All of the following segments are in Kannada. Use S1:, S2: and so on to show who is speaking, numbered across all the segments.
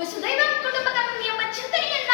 S1: ವಸುದೈವ ಕುಟುಂಬಕಂ ಎಂಬ ಚಿಂತನೆಯನ್ನು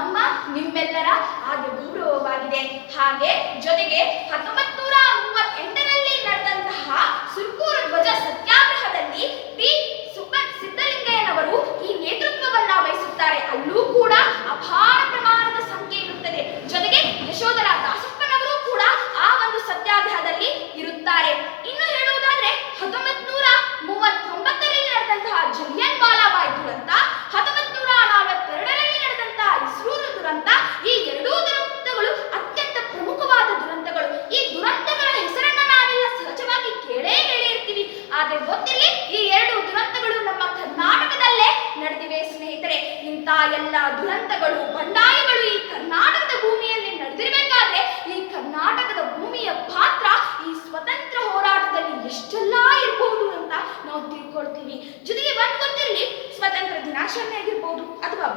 S1: ನಮ್ಮ ನಿಮ್ಮೆಲ್ಲರ ಹಾಗೆ ಗೌರವವಾಗಿದೆ. ಹಾಗೆ ಜೊತೆಗೆ ಹತ್ತೊಂಬತ್ತು ನೂರ ಮೂವತ್ತೆಂಟರಲ್ಲಿ ನಡೆದಂತಹ ಸುರ್ಕೂರು ಧ್ವಜ ಸತ್ಯಾಗ್ರಹದಲ್ಲಿ ಟಿ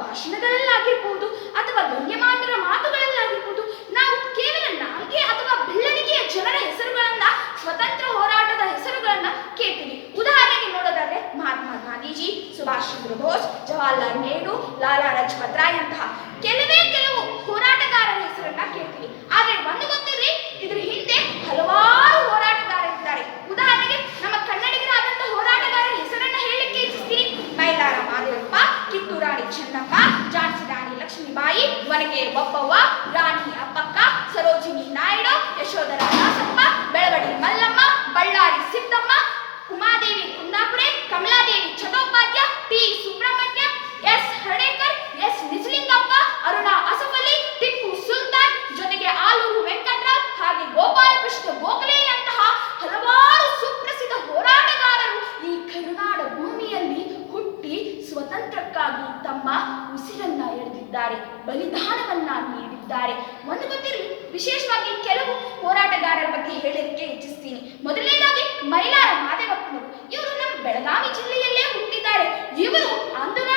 S1: ಭಾಷಣಗಳಲ್ಲಾಗಿರ್ಬೋದು ಅಥವಾ ಗಣ್ಯಮಾನ್ಯರ ಮಾತುಗಳಲ್ಲಾಗಿರ್ಬೋದು, ನಾವು ಕೇವಲ ನಮಗೆ ಅಥವಾ ಬೆಳ್ಳಣಿಗೆಯ ಜನರ ಹೆಸರುಗಳನ್ನ, ಸ್ವತಂತ್ರ ಹೋರಾಟದ ಹೆಸರುಗಳನ್ನ ಕೇಳ್ತೀವಿ. ಉದಾಹರಣೆಗೆ ನೋಡೋದಾದ್ರೆ ಮಹಾತ್ಮ ಗಾಂಧೀಜಿ, ಸುಭಾಷ್ ಚಂದ್ರ ಬೋಸ್, ಜವಾಹರ್ಲಾಲ್ ನೆಹರು, ಲಾಲಾ ಲಜಪತ್ ರಾಯ್ ಅಂತಹ. ಕೆಲವೇ ಕೆಲವು ಸ್ವತಂತ್ರಕ್ಕಾಗಿ ತಮ್ಮ ಉಸಿರನ್ನ ಎಳೆದಿದ್ದಾರೆ, ಬಲಿದಾನವನ್ನ ನೀಡಿದ್ದಾರೆ. ಒಂದು ಗೊತ್ತಿರಲಿ ವಿಶೇಷವಾಗಿ ಕೆಲವು ಹೋರಾಟಗಾರರ ಬಗ್ಗೆ ಹೇಳಲಿಕ್ಕೆ ಇಚ್ಛಿಸ್ತೀನಿ. ಮೊದಲನೇದಾಗಿ ಮೈಲಾರ ಮಾದೇವಪ್ಪನವರು. ಇವರು ನಮ್ಮ ಬೆಳಗಾವಿ ಜಿಲ್ಲೆಯಲ್ಲೇ ಹುಟ್ಟಿದ್ದಾರೆ. ಇವರು ಆಂದೋಲನ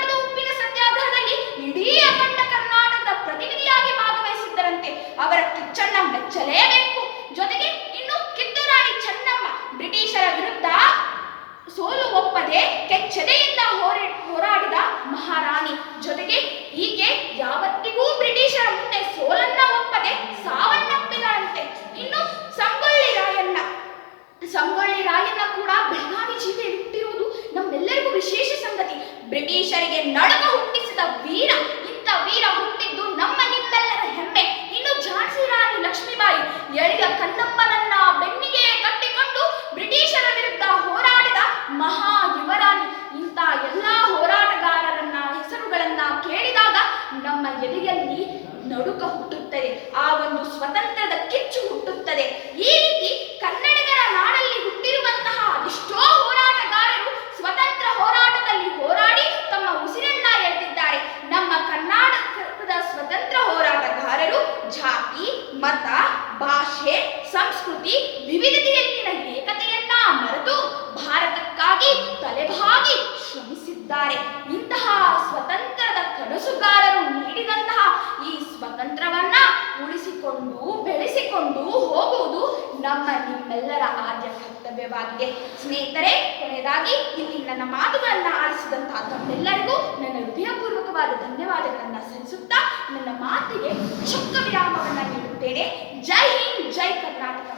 S1: ನಡುಕ ಹುಟ್ಟುತ್ತದೆ. ಆ ಒಂದು ಸ್ವತಂತ್ರದ ಕಿಚ್ಚು ಹುಟ್ಟುತ್ತದೆ. ಈ ರೀತಿ ಕನ್ನಡಿಗರ ನಾಡಲ್ಲಿ ಹುಟ್ಟಿರುವಂತಹ ಅದೆಷ್ಟೋ ಹೋರಾಟಗಾರರು ಸ್ವತಂತ್ರ ಹೋರಾಟದಲ್ಲಿ ಹೋರಾಡಿ ತಮ್ಮ ಉಸಿರನ್ನ ಎಳೆದಿದ್ದಾರೆ. ನಮ್ಮ ಕರ್ನಾಟಕದ ಸ್ವತಂತ್ರ ಹೋರಾಟಗಾರರು ಜಾತಿ, ಮತ, ಭಾಷೆ, ಸಂಸ್ಕೃತಿ ವಿವಿಧತೆಯಲ್ಲಿನ ಏಕತೆಯನ್ನ ಮರೆತು ಭಾರತಕ್ಕಾಗಿ ತಲೆಬಾಗಿ ಶ್ರಮಿಸಿದ್ದಾರೆ. ಇಂತಹ ಸ್ವತಂತ್ರದ ಕನಸುಗಾರರು ನೀಡಿದಂತಹ ನಿಮ್ಮೆಲ್ಲರ ಆದ್ಯ ಕರ್ತವ್ಯವಾಗಿದೆ. ಸ್ನೇಹಿತರೆ, ಕೊನೆಯದಾಗಿ ಇಲ್ಲಿ ನನ್ನ ಮಾತುಗಳನ್ನ ಆಲಿಸಿದಂತಹ ತಮ್ಮೆಲ್ಲರಿಗೂ ನನ್ನ ಹೃದಯಪೂರ್ವಕವಾದ ಧನ್ಯವಾದಗಳನ್ನ ಸಲ್ಲಿಸುತ್ತಾ ನನ್ನ ಮಾತಿಗೆ ಚೊಕ್ಕ ವಿರಾಮವನ್ನ ನೀಡುತ್ತೇನೆ. ಜೈ ಹಿಂದ್, ಜೈ ಕರ್ನಾಟಕ.